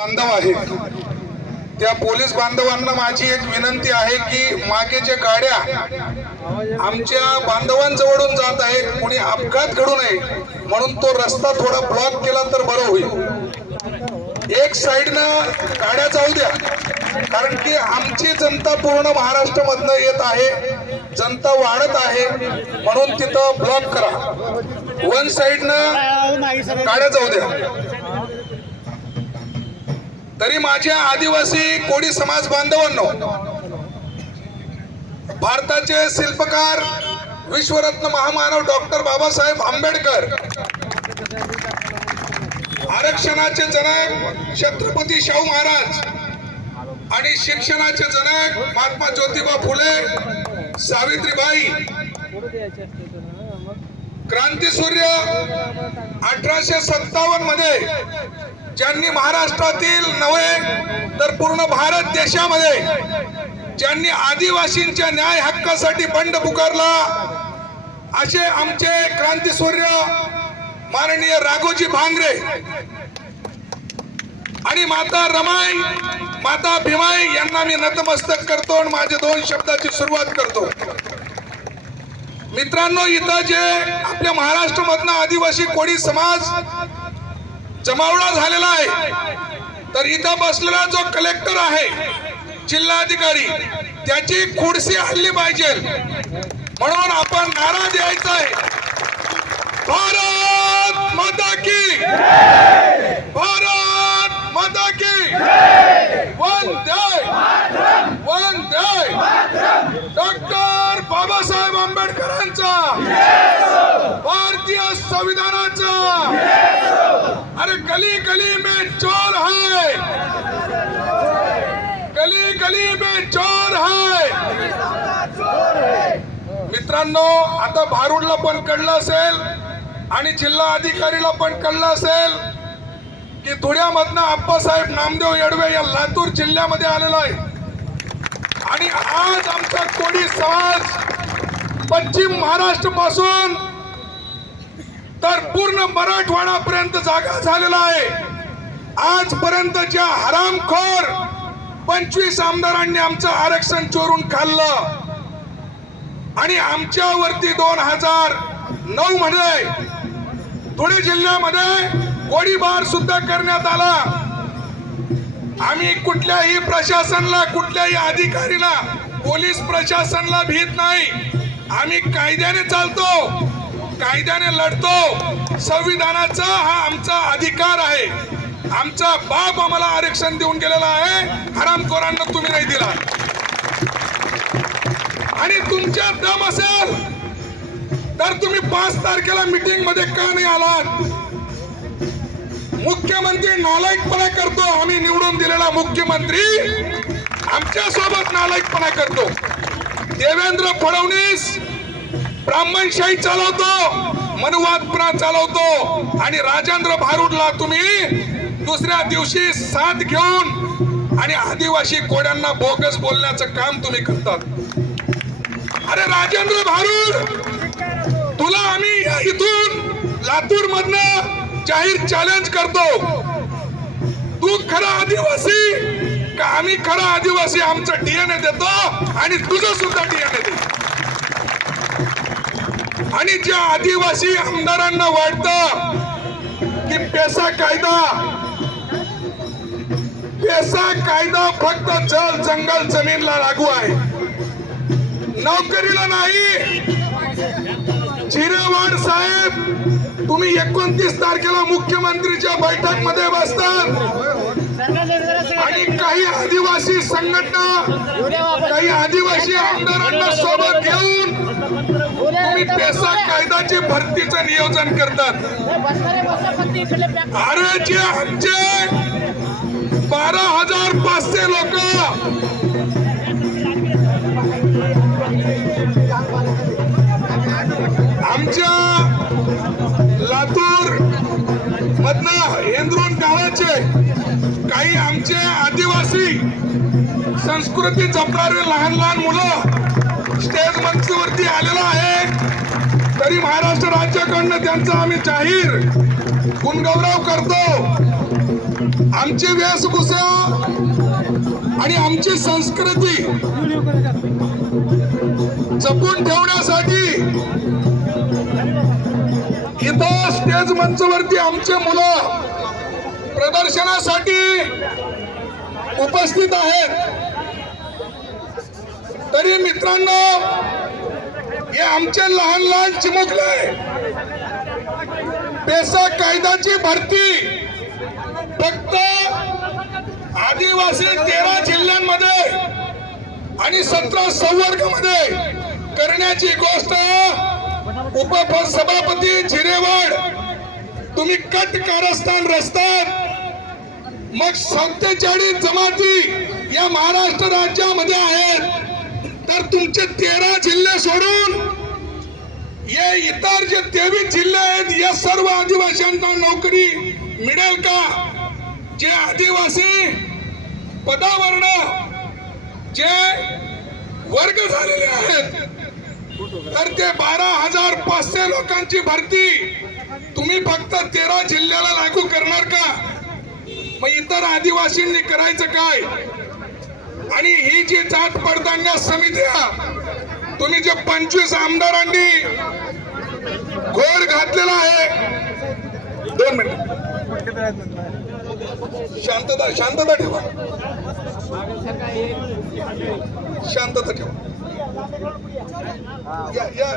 बांधव आहेत. त्या पोलीस बांधवांना माझी एक विनंती आहे की मागे ज्या गाड्या आमच्या बांधवांजवळून जात आहेत कोणी अपघात घडू नये म्हणून तो रस्ता थोडा ब्लॉक केला तर बरं होईल. एक साईडनं गाड्या जाऊ द्या कारण की आमची जनता पूर्ण महाराष्ट्रामधनं येत आहे जनता वाढत आहे म्हणून तिथं ब्लॉक करा. वन साईडनं गाड्या जाऊ द्या. तरी माझ्या आदिवासी कोळी समाज बांधवांनो भारताचे शिल्पकार विश्वरत्न महामानव डॉक्टर बाबासाहेब आंबेडकर आरक्षणाचे जनक छत्रपती शाहू महाराज आणि शिक्षणाचे जनक महात्मा ज्योतिबा फुले सावित्रीबाई क्रांतीसूर्य अठराशे सत्तावन्नमध्ये ज्यांनी महाराष्ट्रातील नव्हे तर पूर्ण भारत देशामध्ये ज्यांनी आदिवासींच्या न्याय हक्कासाठी बंड पुकारला असे आमचे क्रांतीसूर्य माननीय राघोजी भांगरे आणि माता रमाई माता भीमाई यांना मी नतमस्तक करतो आणि माझे दोन शब्दाची सुरुवात करतो. मित्रांनो इथं जे आपल्या महाराष्ट्रामधनं आदिवासी कोळी समाज जमावडा झालेला आहे. तर इथं बसलेला जो कलेक्टर आहे जिल्हाधिकारी त्याची खुर्सी हल्ली पाहिजे. म्हणून आपण नारा द्यायचा आहे. भारत माता की भारत माता की वंदे वंदे डॉक्टर बाबासाहेब आंबेडकरांचा भारतीय संविधानाचा अरे गली गली में चोर है। गली गली में चोर है। मित्रांनो आता भारूडला पण कळलं असेल आणि जिल्हा अधिकारीला पण कळलं असेल की धुळ्यामधनं आप्पासाहेब नामदेव येडवे या लातूर जिल्ह्यामध्ये आलेला आहे. आणि आज आमचा कोळी समाज पश्चिम महाराष्ट्रपासून तर पूर्ण मराठवाडापर्यंत जागा झालेला आहे. आजपर्यंत ज्या हरामखोर पंचवीस आमदारांनी आमचं आरक्षण चोरून खाल्लं आणि आमच्यावरती दोन हजार नऊ मध्ये धुळे जिल्ह्यामध्ये गोळीबार सुद्धा करण्यात आला. आम्ही कुठल्याही प्रशासनला कुठल्याही अधिकारीला पोलीस प्रशासनला भीत नाही. आम्ही कायद्याने चालतो. कायद्याने लढतो. संविधानाचा हा आमचा अधिकार आहे. आमचा बाप आम्हाला आरक्षण देऊन गेलेला आहे. हरामखोरांना तुम्ही नाही दिला. आणि तुमच्या दम असेल तर तुम्ही पाच तारखेला मीटिंगमध्ये का नाही आलात? मुख्यमंत्री नालायकपणा करतो. आम्ही निवडून दिलेला मुख्यमंत्री आमच्यासोबत नालायकपणा करतो. देवेंद्र फडणवीस ब्राह्मणशाही चालवतो मनुवादपणा चालवतो. आणि राजेंद्र भारूडला तुम्ही दुसऱ्या दिवशी साथ घेऊन आणि आदिवासी कोड्यांना बोगस बोलण्याचं काम तुम्ही करतात. अरे राजेंद्र भारूड तुला आम्ही इथून लातूर मधन जाहीर चॅलेंज करतो. तू खरा आदिवासी का आम्ही खरा आदिवासी आमचं डीएनए देतो आणि तुझं सुद्धा डीएनए देतो? आणि ज्या आदिवासी आमदारांना वाटतं की पेसा कायदा पेसा कायदा फक्त जल जंगल जमीनला लागू आहे. नोकरीला नाही. चिरेवाड साहेब तुम्ही एकोणतीस तारखेला मुख्यमंत्रीच्या बैठकमध्ये बसतात आणि काही आदिवासी संघटना काही आदिवासी आमदारांना सोबत घेऊन तुम्ही पेसा कायद्याची भरतीचं नियोजन करतात. अरे जे आमचे बारा हजार पाचशे लोक. आमच्या लातूर मधनं हेंद्रोन गावाचे काही आमचे आदिवासी संस्कृती जपणारे लहान लहान मुलं स्टेज मंचवरती आलेला आहे. तरी महाराष्ट्र राज्याकडनं त्यांचा आम्ही जाहीर गुणगौरव करतो. आमची वेशभूषा आणि आमची संस्कृती जपून ठेवण्यासाठी इथं स्टेज मंचवरती आमचे मुलं प्रदर्शनासाठी उपस्थित आहेत. तरी मित्रांनो हे आमचे लहान लहान चिमुकले. पेसा कायद्याची भरती. फक्त आदिवासी तेरा जिल्ह्यांमध्ये आणि सतरा संवर्गमध्ये करण्याची गोष्ट उपसभापती जिरेवाड तुम्ही कट कारस्थान रस्त्यात मग सत्तेचाळीस जमाती या महाराष्ट्र राज्यामध्ये आहेत. तर तुमचे तेरा जिल्हे सोडून हे इतर जे तेवीस जिल्हे आहेत या सर्व आदिवासींना नोकरी मिळेल का? जे आदिवासी पदावर्ण जे वर्ग झालेले आहेत तर ते बारा हजार पाचशे लोकांची भरती तुम्ही फक्त तेरा जिल्ह्याला लागू करणार का? मग इतर आदिवासींनी करायचं काय? आणि ही जात पडताना समित्या. तुम्ही जे पंचवीस आमदारांनी घोर घातलेला आहे. दोन मिनिट. शांतता शांतता ठेवा. शांतता ठेवा. या या.